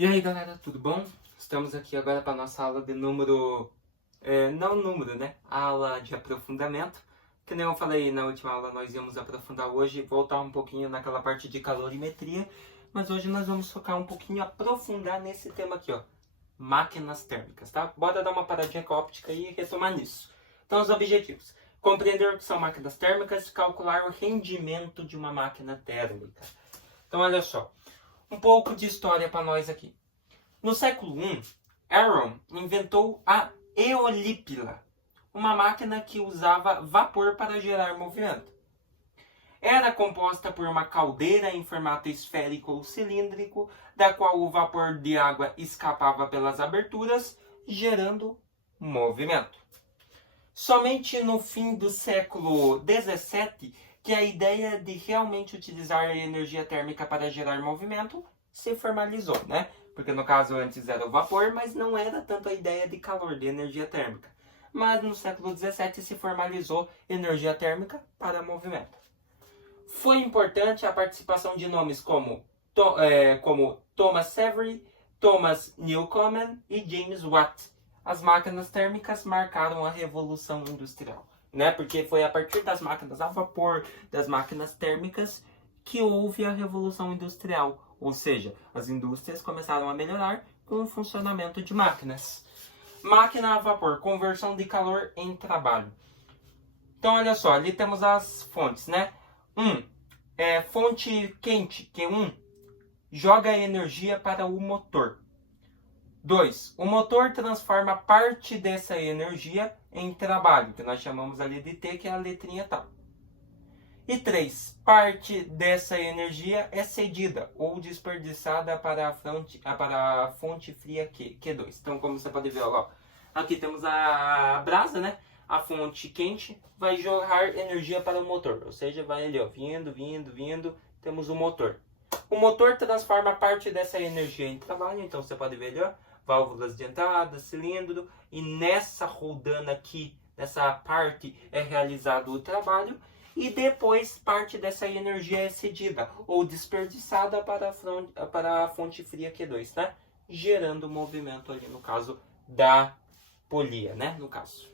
E aí galera, tudo bom? Estamos aqui agora para nossa aula de número... não número, né? Aula de aprofundamento. Que nem eu falei na última aula, nós íamos aprofundar hoje, voltar um pouquinho naquela parte de calorimetria. Mas hoje nós vamos focar um pouquinho, aprofundar nesse tema aqui, ó. Máquinas térmicas, tá? Bora dar uma paradinha com a óptica e retomar nisso. Então, os objetivos. Compreender o que são máquinas térmicas e calcular o rendimento de uma máquina térmica. Então, olha só. Um pouco de história para nós aqui. No século I, Aaron inventou a eolípila, uma máquina que usava vapor para gerar movimento. Era composta por uma caldeira em formato esférico ou cilíndrico, da qual o vapor de água escapava pelas aberturas, gerando movimento. Somente no fim do século XVII que a ideia de realmente utilizar a energia térmica para gerar movimento se formalizou, né? Porque no caso antes era o vapor, mas não era tanto a ideia de calor, de energia térmica. Mas no século XVII se formalizou energia térmica para movimento. Foi importante a participação de nomes como Thomas Savery, Thomas Newcomen e James Watt. As máquinas térmicas marcaram a Revolução Industrial, né? Porque foi a partir das máquinas a vapor, das máquinas térmicas, que houve a Revolução Industrial. Ou seja, as indústrias começaram a melhorar com o funcionamento de máquinas. Máquina a vapor, conversão de calor em trabalho. Então, olha só, ali temos as fontes, né? Fonte quente, Q1, joga energia para o motor. 2. O motor transforma parte dessa energia em trabalho, que nós chamamos ali de T, que é a letrinha tal. E 3. Parte dessa energia é cedida ou desperdiçada para a fonte fria Q2. Então, como você pode ver, ó, aqui temos a brasa, né? A fonte quente vai jogar energia para o motor, ou seja, vai ali, ó, vindo, temos o motor. O motor transforma parte dessa energia em trabalho, então você pode ver ali, ó, válvulas de entrada, cilindro, e nessa rodana aqui, nessa parte, é realizado o trabalho, e depois parte dessa energia é cedida ou desperdiçada para a fonte fria Q2, tá? Gerando movimento ali, no caso da polia, né? No caso.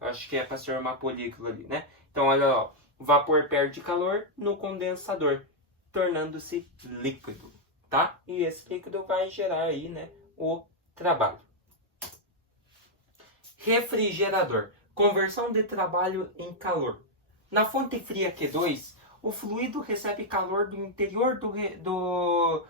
Acho que é para ser uma polícula ali, né? Então, olha lá, o vapor perde calor no condensador, tornando-se líquido, tá? E esse líquido vai gerar aí, né, o trabalho. Refrigerador. Conversão de trabalho em calor. Na fonte fria Q2, o fluido recebe calor do interior do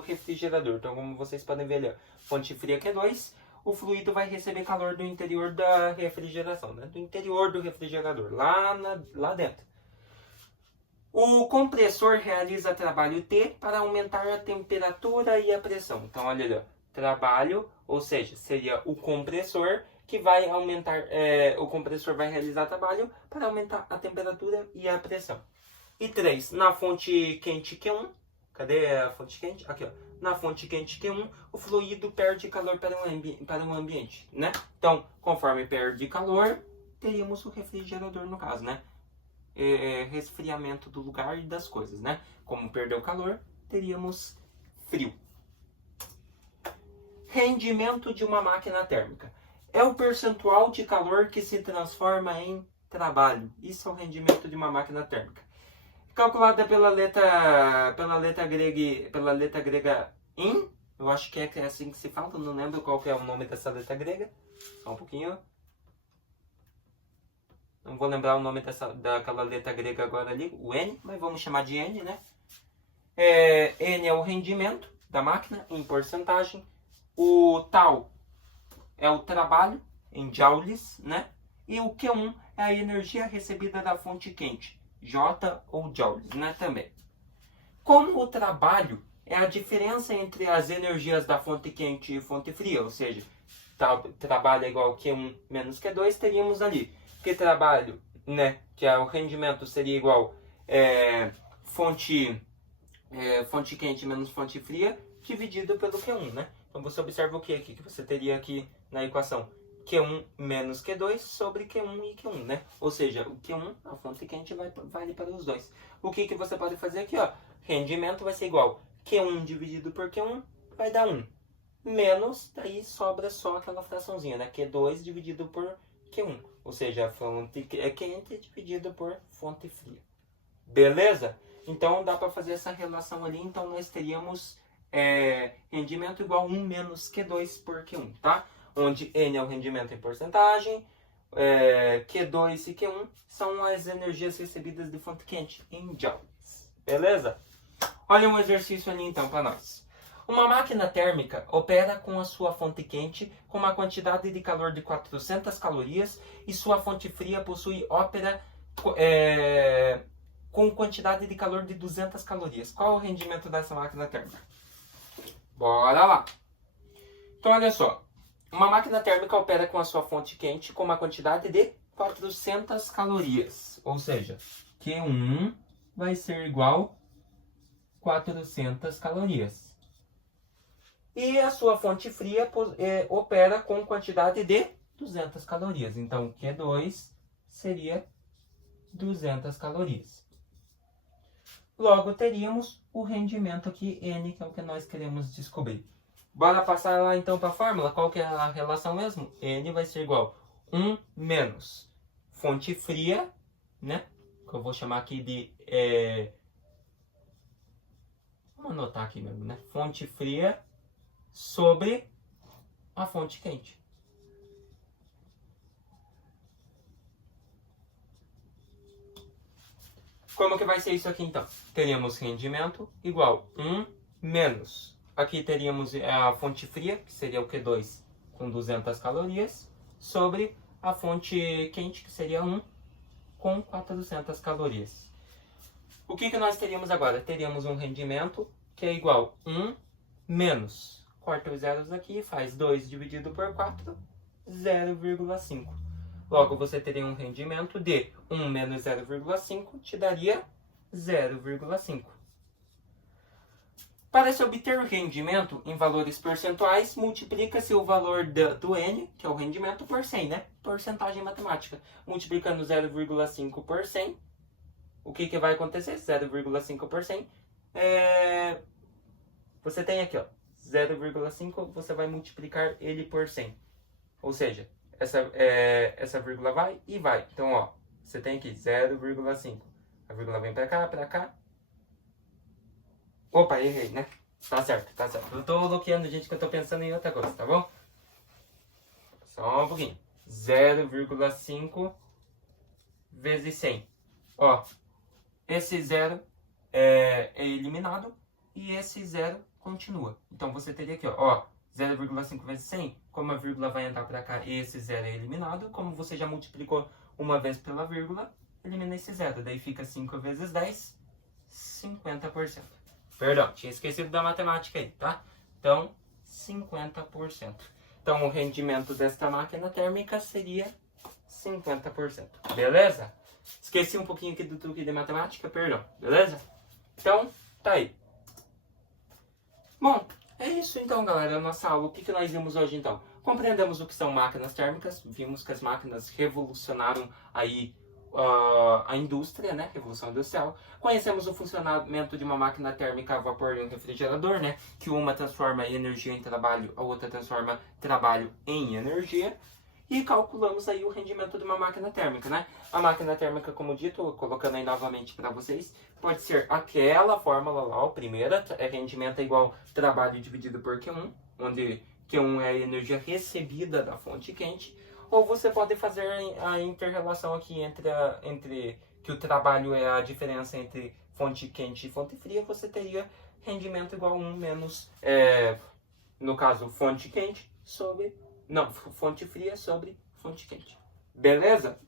refrigerador. Então, como vocês podem ver ali, ó, fonte fria Q2, o fluido vai receber calor do interior da refrigeração, né? Do interior do refrigerador, lá dentro. O compressor realiza trabalho T para aumentar a temperatura e a pressão. Então, olha ali, ó, trabalho, ou seja, seria o compressor que vai aumentar, o compressor vai realizar trabalho para aumentar a temperatura e a pressão. E 3, na fonte quente Q1, cadê a fonte quente? Aqui, ó. Na fonte quente Q1, o fluido perde calor para o ambiente, né? Então, conforme perde calor, teríamos o refrigerador no caso, né? Resfriamento do lugar e das coisas, né? Como perdeu calor, teríamos frio. Rendimento de uma máquina térmica. É o percentual de calor que se transforma em trabalho. Isso é o rendimento de uma máquina térmica. Calculada pela letra grega in, eu acho que é assim que se fala, não lembro qual que é o nome dessa letra grega. Só um pouquinho. Não vou lembrar o nome daquela letra grega agora ali, o N, mas vamos chamar de N, né? N é o rendimento da máquina em porcentagem. O tal é o trabalho em joules, né? E o Q1 é a energia recebida da fonte quente. J ou joules, né, também. Como o trabalho é a diferença entre as energias da fonte quente e fonte fria, ou seja, trabalho é igual a Q1 menos Q2, teríamos ali que trabalho, né, que é o rendimento seria igual fonte quente menos fonte fria dividido pelo Q1, né? Então você observa o que aqui? Que você teria aqui na equação Q1 menos Q2 sobre Q1 e Q1, né? Ou seja, o Q1, a fonte quente, vale para os dois. O que você pode fazer aqui, ó? Rendimento vai ser igual Q1 dividido por Q1 vai dar 1. Menos, daí sobra só aquela fraçãozinha, né? Q2 dividido por Q1. Ou seja, a fonte quente dividido por fonte fria. Beleza? Então dá para fazer essa relação ali. Então nós teríamos rendimento igual a 1 menos Q2 por Q1, tá? Onde N é o rendimento em porcentagem, Q2 e Q1 são as energias recebidas de fonte quente em joules. Beleza? Olha um exercício ali então para nós. Uma máquina térmica opera com a sua fonte quente com uma quantidade de calor de 400 calorias e sua fonte fria possui com quantidade de calor de 200 calorias. Qual é o rendimento dessa máquina térmica? Bora lá! Então, olha só. Uma máquina térmica opera com a sua fonte quente com uma quantidade de 400 calorias. Ou seja, Q1 vai ser igual a 400 calorias. E a sua fonte fria opera com quantidade de 200 calorias. Então, Q2 seria 200 calorias. Logo, teríamos o rendimento aqui, N, que é o que nós queremos descobrir. Bora passar lá então para a fórmula. Qual que é a relação mesmo? N vai ser igual a 1 menos fonte fria, né? Que eu vou chamar aqui de... Vamos anotar aqui mesmo, né? Fonte fria sobre a fonte quente. Como que vai ser isso aqui então? Teríamos rendimento igual a 1 menos. Aqui teríamos a fonte fria, que seria o Q2 com 200 calorias, sobre a fonte quente, que seria 1 com 400 calorias. O que nós teríamos agora? Teríamos um rendimento que é igual a 1 menos. Corta os zeros aqui, faz 2 dividido por 4, 0,5. Logo, você teria um rendimento de 1 menos 0,5, te daria 0,5. Para se obter o rendimento em valores percentuais, multiplica-se o valor do N, que é o rendimento, por 100, né? Porcentagem matemática. Multiplicando 0,5 por 100, o que vai acontecer? 0,5 por 100. Você tem aqui, ó, 0,5, você vai multiplicar ele por 100. Ou seja, essa vírgula vai e vai. Então, ó, você tem aqui 0,5. A vírgula vem para cá. Opa, errei, né? Tá certo. Eu tô bloqueando, gente, que eu tô pensando em outra coisa, tá bom? Só um pouquinho. 0,5 vezes 100. Ó, esse 0 é eliminado e esse 0 continua. Então, você teria aqui, ó 0,5 vezes 100, como a vírgula vai entrar para cá e esse 0 é eliminado, como você já multiplicou uma vez pela vírgula, elimina esse 0. Daí fica 5 vezes 10, 50%. Perdão, tinha esquecido da matemática aí, tá? Então, 50%. Então, o rendimento desta máquina térmica seria 50%. Beleza? Esqueci um pouquinho aqui do truque de matemática, perdão. Beleza? Então, tá aí. Bom, é isso então, galera, a nossa aula. O que nós vimos hoje então? Compreendemos o que são máquinas térmicas, vimos que as máquinas revolucionaram aí a indústria, né? Revolução industrial. Conhecemos o funcionamento de uma máquina térmica a vapor e um refrigerador, né? Que uma transforma energia em trabalho, a outra transforma trabalho em energia. E calculamos aí o rendimento de uma máquina térmica, né? A máquina térmica, como dito, colocando aí novamente para vocês, pode ser aquela fórmula lá, a primeira, rendimento é igual trabalho dividido por Q1, onde Q1 é a energia recebida da fonte quente, ou você pode fazer a inter-relação aqui entre que o trabalho é a diferença entre fonte quente e fonte fria, você teria rendimento igual a 1 menos, no caso, fonte quente sobre... Não, fonte fria sobre fonte quente. Beleza?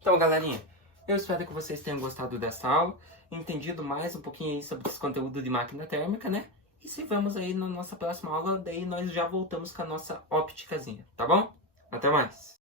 Então, galerinha, eu espero que vocês tenham gostado dessa aula, entendido mais um pouquinho aí sobre esse conteúdo de máquina térmica, né? E se vamos aí na nossa próxima aula, daí nós já voltamos com a nossa ópticazinha, tá bom? Até mais!